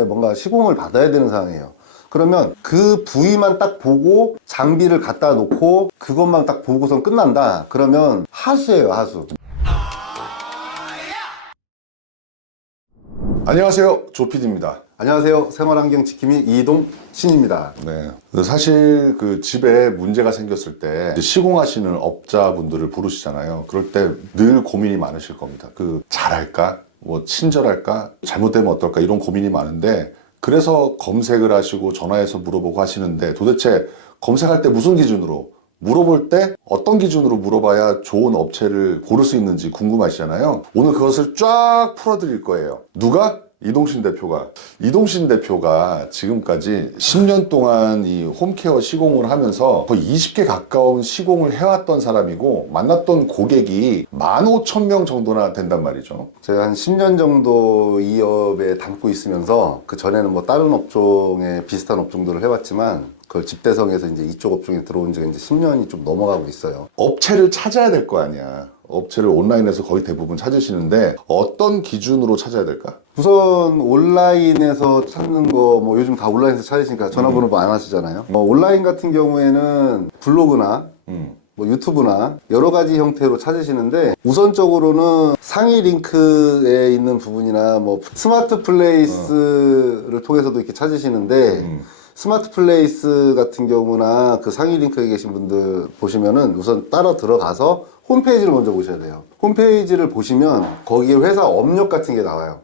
때문에 뭔가 시공을 받아야 되는 상황이에요. 그러면 그 부위만 딱 보고 장비를 갖다 놓고 그것만 딱 보고선 끝난다. 그러면 하수예요, 하수. 안녕하세요, 조피디입니다. 안녕하세요. 생활환경 지킴이 이동신입니다. 네. 사실 그 집에 문제가 생겼을 때 시공하시는 업자분들을 부르시잖아요. 그럴 때 늘 고민이 많으실 겁니다. 그 잘할까? 뭐 친절할까? 잘못되면 어떨까? 이런 고민이 많은데 그래서 검색을 하시고 전화해서 물어보고 하시는데 도대체 검색할 때 무슨 기준으로 물어볼 때 어떤 기준으로 물어봐야 좋은 업체를 고를 수 있는지 궁금하시잖아요. 오늘 그것을 쫙 풀어드릴 거예요. 누가? 이동신 대표가. 이동신 대표가 지금까지 10년 동안 이 홈케어 시공을 하면서 거의 20개 가까운 시공을 해왔던 사람이고 만났던 고객이 15,000명 정도나 된단 말이죠. 제가 한 10년 정도 이 업에 담고 있으면서 그 전에는 뭐 다른 업종에 비슷한 업종들을 해왔지만 그걸 집대성에서 이제 이쪽 업종에 들어온 지가 이제 10년이 좀 넘어가고 있어요. 업체를 찾아야 될 거 아니야. 업체를 온라인에서 거의 대부분 찾으시는데 어떤 기준으로 찾아야 될까? 우선 온라인에서 찾는 거 뭐 요즘 다 온라인에서 찾으시니까 전화번호 뭐 안 하시잖아요. 온라인 같은 경우에는 블로그나 뭐 유튜브나 여러 가지 형태로 찾으시는데 우선적으로는 상위 링크에 있는 부분이나 뭐 스마트 플레이스를 통해서도 이렇게 찾으시는데 스마트 플레이스 같은 경우나 그 상위 링크에 계신 분들 보시면은 우선 따라 들어가서 홈페이지를 먼저 보셔야 돼요. 홈페이지를 보시면 거기에 회사 업력 같은 게 나와요.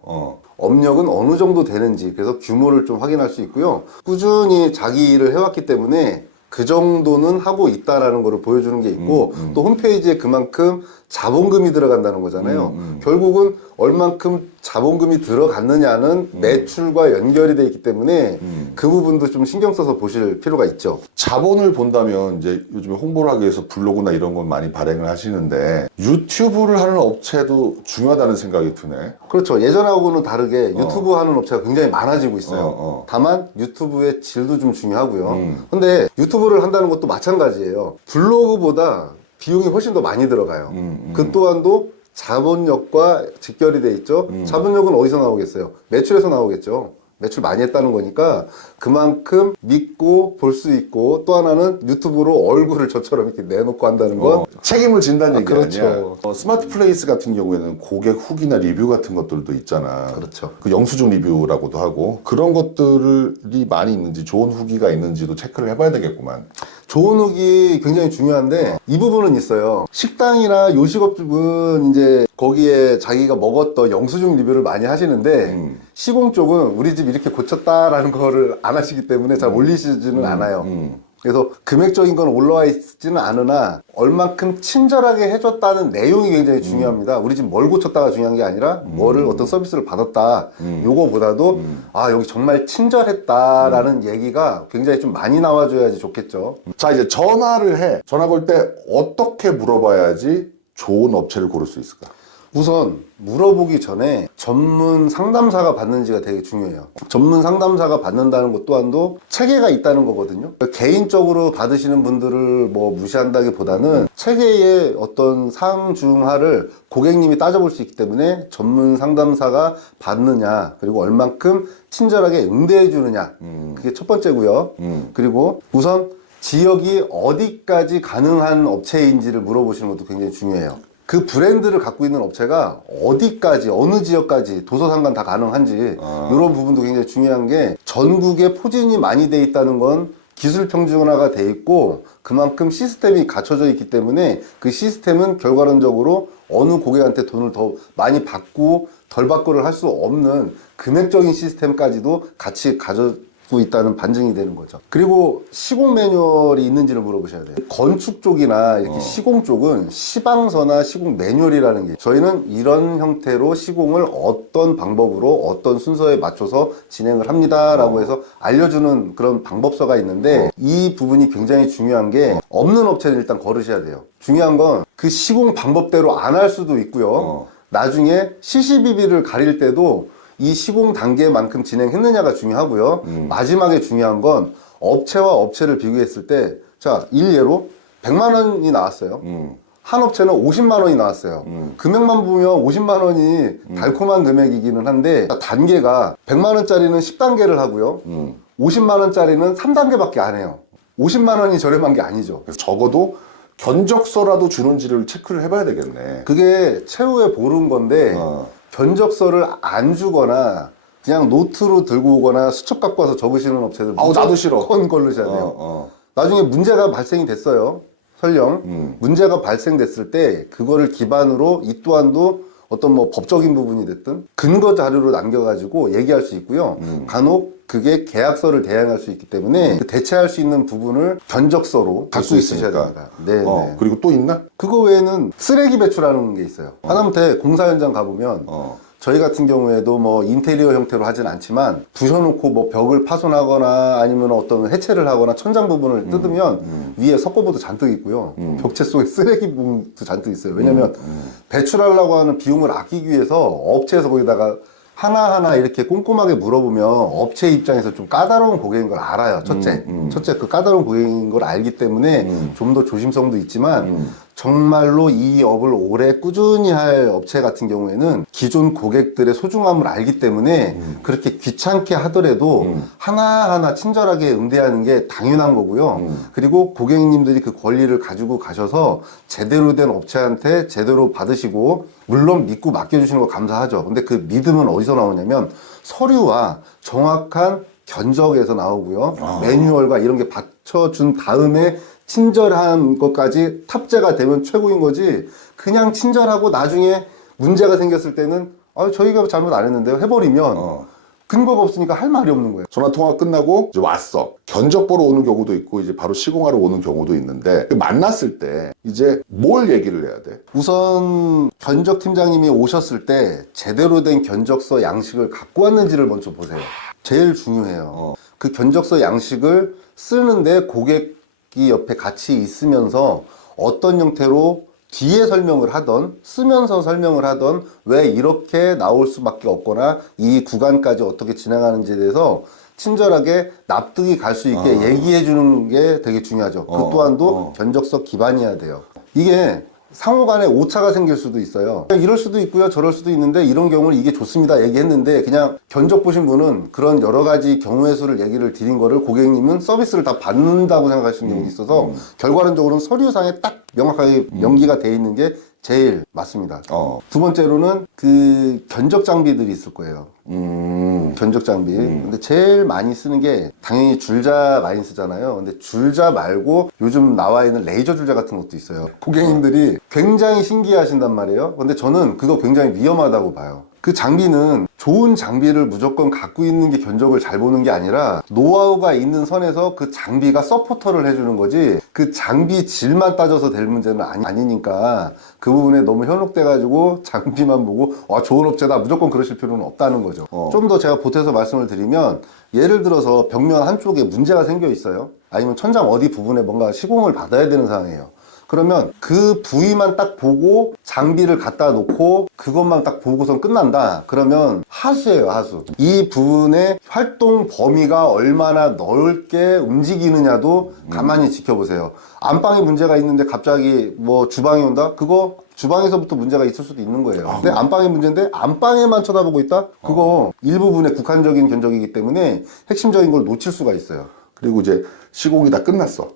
업력은 어느 정도 되는지, 그래서 규모를 좀 확인할 수 있고요. 꾸준히 자기 일을 해왔기 때문에 그 정도는 하고 있다라는 거를 보여주는 게 있고 또 홈페이지에 그만큼 자본금이 들어간다는 거잖아요. 결국은 얼만큼 자본금이 들어갔느냐는 매출과 연결이 돼 있기 때문에 그 부분도 좀 신경 써서 보실 필요가 있죠. 자본을 본다면 이제 요즘에 홍보를 하기 위해서 블로그나 이런 건 많이 발행을 하시는데 유튜브를 하는 업체도 중요하다는 생각이 드네. 그렇죠. 예전하고는 다르게 유튜브 하는 업체가 굉장히 많아지고 있어요. 다만 유튜브의 질도 좀 중요하고요. 근데 유튜브를 한다는 것도 마찬가지예요. 블로그보다 비용이 훨씬 더 많이 들어가요. 그 또한도 자본력과 직결이 돼 있죠. 자본력은 어디서 나오겠어요? 매출에서 나오겠죠. 매출 많이 했다는 거니까 그만큼 믿고 볼 수 있고 또 하나는 유튜브로 얼굴을 저처럼 이렇게 내놓고 한다는 건 책임을 진다는 얘기 그렇죠. 아니야. 스마트 플레이스 같은 경우에는 고객 후기나 리뷰 같은 것들도 있잖아. 그렇죠. 그 영수증 리뷰라고도 하고 그런 것들이 많이 있는지 좋은 후기가 있는지도 체크를 해봐야 되겠구만. 좋은 후기 굉장히 중요한데 이 부분은 있어요. 식당이나 요식업은 이제 거기에 자기가 먹었던 영수증 리뷰를 많이 하시는데 시공 쪽은 우리 집 이렇게 고쳤다라는 거를 안 하시기 때문에 잘 올리시지는 않아요. 그래서 금액적인 건 올라와 있지는 않으나 얼만큼 친절하게 해줬다는 내용이 굉장히 중요합니다. 우리 집 뭘 고쳤다가 중요한 게 아니라 뭐를 어떤 서비스를 받았다. 요거보다도 아 여기 정말 친절했다라는 얘기가 굉장히 좀 많이 나와줘야지 좋겠죠. 자, 이제 전화를 해. 전화 걸 때 어떻게 물어봐야지 좋은 업체를 고를 수 있을까? 우선 물어보기 전에 전문 상담사가 받는지가 되게 중요해요. 전문 상담사가 받는다는 것 또한도 체계가 있다는 거거든요. 개인적으로 받으시는 분들을 뭐 무시한다기보다는 체계의 어떤 상중하를 고객님이 따져볼 수 있기 때문에 전문 상담사가 받느냐 그리고 얼만큼 친절하게 응대해 주느냐 그게 첫 번째고요. 그리고 우선 지역이 어디까지 가능한 업체인지를 물어보시는 것도 굉장히 중요해요. 그 브랜드를 갖고 있는 업체가 어디까지 어느 지역까지 도서상관 다 가능한지 이런 부분도 굉장히 중요한 게 전국에 포진이 많이 돼 있다는 건 기술 평준화가 돼 있고 그만큼 시스템이 갖춰져 있기 때문에 그 시스템은 결과론적으로 어느 고객한테 돈을 더 많이 받고 덜 받고를 할 수 없는 금액적인 시스템까지도 같이 가져고 있다는 반증이 되는 거죠. 그리고 시공 매뉴얼이 있는지를 물어보셔야 돼요. 건축 쪽이나 이렇게 시공 쪽은 시방서나 시공 매뉴얼이라는 게 저희는 이런 형태로 시공을 어떤 방법으로 어떤 순서에 맞춰서 진행을 합니다 라고 해서 알려주는 그런 방법서가 있는데 이 부분이 굉장히 중요한 게 없는 업체는 일단 걸으셔야 돼요. 중요한 건 그 시공 방법대로 안 할 수도 있고요. 나중에 CCBB를 가릴 때도 이 시공 단계만큼 진행했느냐가 중요하고요. 마지막에 중요한 건 업체와 업체를 비교했을 때 자, 일례로 100만 원이 나왔어요. 한 업체는 50만 원이 나왔어요. 금액만 보면 50만 원이 달콤한 금액이기는 한데 단계가 100만 원짜리는 10단계를 하고요. 50만 원짜리는 3단계밖에 안 해요. 50만 원이 저렴한 게 아니죠. 그래서 적어도 견적서라도 주는지를 체크를 해봐야 되겠네. 그게 최후에 보는 건데 어. 견적서를 안 주거나 그냥 노트로 들고 오거나 수첩 갖고 와서 적으시는 업체들 아우, 나도 싫어. 무조건 걸르셔야 돼요. 어. 나중에 문제가 발생이 됐어요. 설령 문제가 발생됐을 때 그거를 기반으로 이 또한도 어떤 뭐 법적인 부분이 됐든 근거 자료로 남겨가지고 얘기할 수 있고요. 간혹 그게 계약서를 대행할 수 있기 때문에 그 대체할 수 있는 부분을 견적서로 갖고 있으셔야 됩니다. 네, 네. 그리고 또 있나? 그거 외에는 쓰레기 배출하는 게 있어요. 하다못해 공사 현장 가보면 저희 같은 경우에도 뭐 인테리어 형태로 하진 않지만 부셔놓고 뭐 벽을 파손하거나 아니면 어떤 해체를 하거나 천장 부분을 뜯으면 위에 석고보도 잔뜩 있고요. 벽체 속에 쓰레기 부분도 잔뜩 있어요. 왜냐면 배출하려고 하는 비용을 아끼기 위해서 업체에서 거기다가 하나하나 이렇게 꼼꼼하게 물어보면 업체 입장에서 좀 까다로운 고객인 걸 알아요. 첫째 그 까다로운 고객인 걸 알기 때문에 좀 더 조심성도 있지만 정말로 이 업을 오래 꾸준히 할 업체 같은 경우에는 기존 고객들의 소중함을 알기 때문에 그렇게 귀찮게 하더라도 하나하나 친절하게 응대하는 게 당연한 거고요. 그리고 고객님들이 그 권리를 가지고 가셔서 제대로 된 업체한테 제대로 받으시고 물론 믿고 맡겨주시는 거 감사하죠. 근데 그 믿음은 어디서 나오냐면 서류와 정확한 견적에서 나오고요. 매뉴얼과 이런 게 받쳐준 다음에 친절한 것까지 탑재가 되면 최고인 거지. 그냥 친절하고 나중에 문제가 생겼을 때는 저희가 잘못 안 했는데요 해버리면 근거가 없으니까 할 말이 없는 거예요. 전화 통화 끝나고 이제 왔어. 견적 보러 오는 경우도 있고 이제 바로 시공하러 오는 경우도 있는데 만났을 때 이제 뭘 얘기를 해야 돼? 우선 견적 팀장님이 오셨을 때 제대로 된 견적서 양식을 갖고 왔는지를 먼저 보세요. 제일 중요해요. 그 견적서 양식을 쓰는데 고객이 옆에 같이 있으면서 어떤 형태로 뒤에 설명을 하던 쓰면서 설명을 하던 왜 이렇게 나올 수밖에 없거나 이 구간까지 어떻게 진행하는지에 대해서 친절하게 납득이 갈 수 있게 얘기해 주는 게 되게 중요하죠. 그 또한도 견적서 기반이어야 돼요. 이게 상호간에 오차가 생길 수도 있어요. 이럴 수도 있고요, 저럴 수도 있는데 이런 경우는 이게 좋습니다 얘기했는데 그냥 견적 보신 분은 그런 여러 가지 경우의 수를 얘기를 드린 거를 고객님은 서비스를 다 받는다고 생각하시는 경우도 있어서 결과론적으로는 서류상에 딱 명확하게 명기가 돼 있는 게 제일 맞습니다. 두 번째로는 그 견적 장비들이 있을 거예요. 견적 장비. 근데 제일 많이 쓰는 게 당연히 줄자 많이 쓰잖아요. 근데 줄자 말고 요즘 나와 있는 레이저 줄자 같은 것도 있어요. 고객님들이 굉장히 신기하신단 말이에요. 근데 저는 그거 굉장히 위험하다고 봐요. 그 장비는 좋은 장비를 무조건 갖고 있는 게 견적을 잘 보는 게 아니라 노하우가 있는 선에서 그 장비가 서포터를 해주는 거지 그 장비 질만 따져서 될 문제는 아니니까 그 부분에 너무 현혹돼 가지고 장비만 보고 좋은 업체다 무조건 그러실 필요는 없다는 거죠. 좀 더 제가 보태서 말씀을 드리면 예를 들어서 벽면 한쪽에 문제가 생겨 있어요. 아니면 천장 어디 부분에 뭔가 시공을 받아야 되는 상황이에요. 그러면 그 부위만 딱 보고 장비를 갖다 놓고 그것만 딱 보고선 끝난다. 그러면 하수예요, 하수. 이 부분의 활동 범위가 얼마나 넓게 움직이느냐도 가만히 지켜보세요. 안방에 문제가 있는데 갑자기 뭐 주방에 온다? 그거 주방에서부터 문제가 있을 수도 있는 거예요. 근데 안방의 문제인데 안방에만 쳐다보고 있다? 그거 일부분의 국한적인 견적이기 때문에 핵심적인 걸 놓칠 수가 있어요. 그리고 이제 시공이 다 끝났어.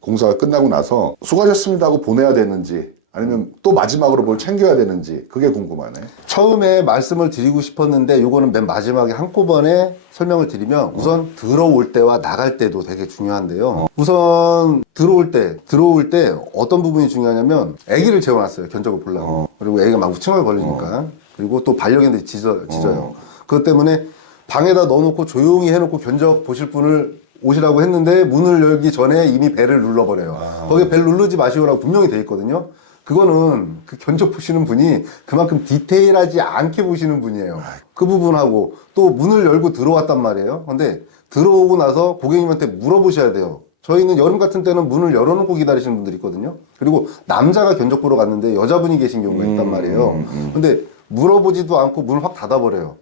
공사가 끝나고 나서 수고하셨습니다 하고 보내야 되는지 아니면 또 마지막으로 뭘 챙겨야 되는지 그게 궁금하네. 처음에 말씀을 드리고 싶었는데 요거는 맨 마지막에 한꺼번에 설명을 드리면 우선 들어올 때와 나갈 때도 되게 중요한데요. 우선 들어올 때 어떤 부분이 중요하냐면 아기를 재워놨어요. 견적을 보려고. 그리고 아기가 막 우칭을 걸리니까. 그리고 또 반려견들이 짖어요. 그것 때문에 방에다 넣어놓고 조용히 해놓고 견적 보실 분을 오시라고 했는데 문을 열기 전에 이미 벨을 눌러버려요. 거기에 벨 누르지 마시오라고 분명히 돼 있거든요. 그거는 그 견적 보시는 분이 그만큼 디테일하지 않게 보시는 분이에요. 그 부분하고 또 문을 열고 들어왔단 말이에요. 근데 들어오고 나서 고객님한테 물어보셔야 돼요. 저희는 여름 같은 때는 문을 열어놓고 기다리시는 분들이 있거든요. 그리고 남자가 견적 보러 갔는데 여자분이 계신 경우가 있단 말이에요. 근데 물어보지도 않고 문을 확 닫아버려요.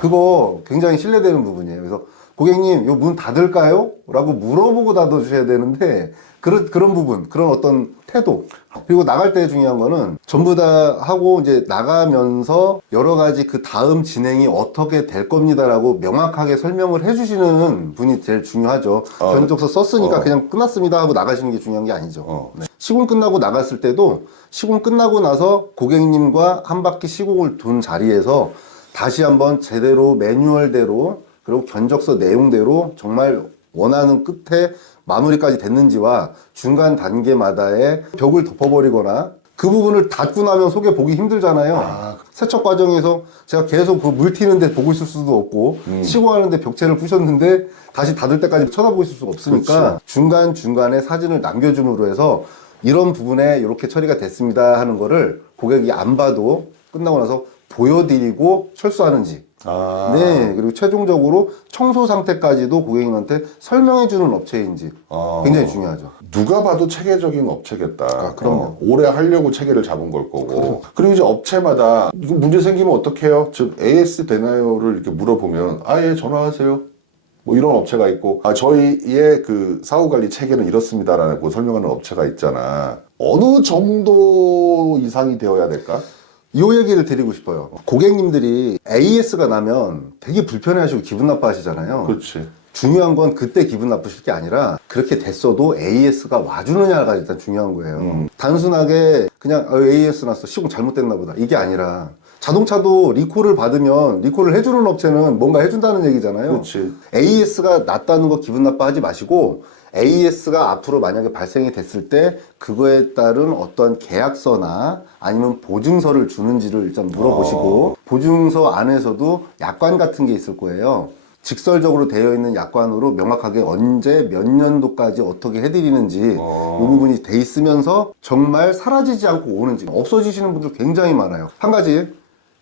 그거 굉장히 신뢰되는 부분이에요. 그래서 고객님, 요 문 닫을까요? 라고 물어보고 닫아주셔야 되는데, 그런 부분, 그런 어떤 태도. 그리고 나갈 때 중요한 거는 전부 다 하고 이제 나가면서 여러 가지 그 다음 진행이 어떻게 될 겁니다라고 명확하게 설명을 해주시는 분이 제일 중요하죠. 견적서 썼으니까 그냥 끝났습니다 하고 나가시는 게 중요한 게 아니죠. 네. 시공 끝나고 나갔을 때도 시공 끝나고 나서 고객님과 한 바퀴 시공을 돈 자리에서 다시 한번 제대로 매뉴얼대로 그리고 견적서 내용대로 정말 원하는 끝에 마무리까지 됐는지와 중간 단계마다의 벽을 덮어버리거나 그 부분을 닫고 나면 속에 보기 힘들잖아요. 세척 과정에서 제가 계속 그 물 튀는데 보고 있을 수도 없고 시공하는데 벽체를 부셨는데 다시 닫을 때까지 쳐다보고 있을 수가 없으니까 중간중간에 사진을 남겨줌으로 해서 이런 부분에 이렇게 처리가 됐습니다 하는 거를 고객이 안 봐도 끝나고 나서 보여드리고 철수하는지. 네, 그리고 최종적으로 청소 상태까지도 고객님한테 설명해주는 업체인지 굉장히 중요하죠. 누가 봐도 체계적인 업체겠다. 그럼요. 오래 하려고 체계를 잡은 걸 거고. 그리고 이제 업체마다 이거 문제 생기면 어떡해요? 즉 AS 되나요를 이렇게 물어보면 예 전화하세요. 뭐 이런 업체가 있고 저희의 그 사후 관리 체계는 이렇습니다라고 설명하는 업체가 있잖아. 어느 정도 이상이 되어야 될까? 이 얘기를 드리고 싶어요. 고객님들이 AS가 나면 되게 불편해하시고 기분 나빠하시잖아요. 그렇지. 중요한 건 그때 기분 나쁘실 게 아니라 그렇게 됐어도 AS가 와주느냐가 일단 중요한 거예요. 단순하게 그냥 AS 났어, 시공 잘못됐나 보다, 이게 아니라 자동차도 리콜을 받으면 리콜을 해주는 업체는 뭔가 해준다는 얘기잖아요. 그렇지. AS가 났다는 거 기분 나빠하지 마시고 AS가 앞으로 만약에 발생이 됐을 때 그거에 따른 어떤 계약서나 아니면 보증서를 주는지를 일단 물어보시고 보증서 안에서도 약관 같은 게 있을 거예요. 직설적으로 되어 있는 약관으로 명확하게 언제 몇 년도까지 어떻게 해드리는지 이 부분이 돼 있으면서 정말 사라지지 않고 오는지. 없어지시는 분들 굉장히 많아요. 한 가지,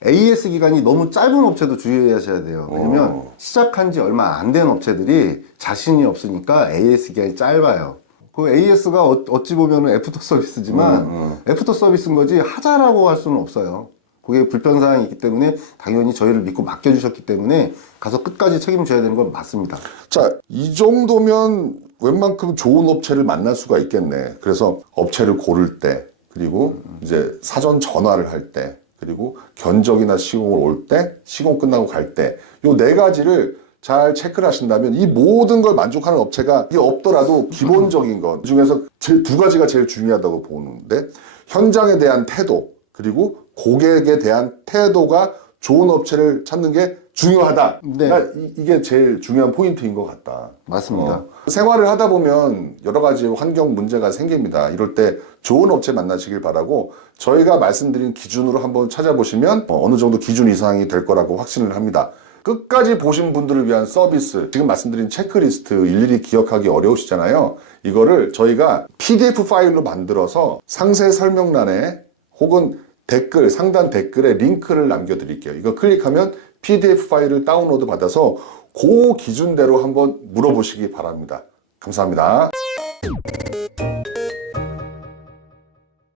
AS 기간이 너무 짧은 업체도 주의하셔야 돼요. 왜냐면 시작한 지 얼마 안 된 업체들이 자신이 없으니까 AS 기간이 짧아요. 그 AS가 어찌 보면 애프터 서비스지만 애프터 서비스인 거지 하자라고 할 수는 없어요. 그게 불편사항이 있기 때문에 당연히 저희를 믿고 맡겨주셨기 때문에 가서 끝까지 책임져야 되는 건 맞습니다. 자, 이 정도면 웬만큼 좋은 업체를 만날 수가 있겠네. 그래서 업체를 고를 때, 그리고 이제 사전 전화를 할 때, 그리고 견적이나 시공을 올 때, 시공 끝나고 갈 때, 요 네 가지를 잘 체크를 하신다면 이 모든 걸 만족하는 업체가 이게 없더라도 기본적인 것 중에서 두 가지가 제일 중요하다고 보는데, 현장에 대한 태도, 그리고 고객에 대한 태도가 좋은 업체를 찾는 게 중요하다. 네. 이게 제일 중요한 포인트인 것 같다. 맞습니다. 생활을 하다 보면 여러 가지 환경 문제가 생깁니다. 이럴 때 좋은 업체 만나시길 바라고 저희가 말씀드린 기준으로 한번 찾아보시면 어느 정도 기준 이상이 될 거라고 확신을 합니다. 끝까지 보신 분들을 위한 서비스, 지금 말씀드린 체크리스트 일일이 기억하기 어려우시잖아요. 이거를 저희가 PDF 파일로 만들어서 상세 설명란에 혹은 댓글, 상단 댓글에 링크를 남겨드릴게요. 이거 클릭하면 PDF 파일을 다운로드 받아서 그 기준대로 한번 물어보시기 바랍니다. 감사합니다.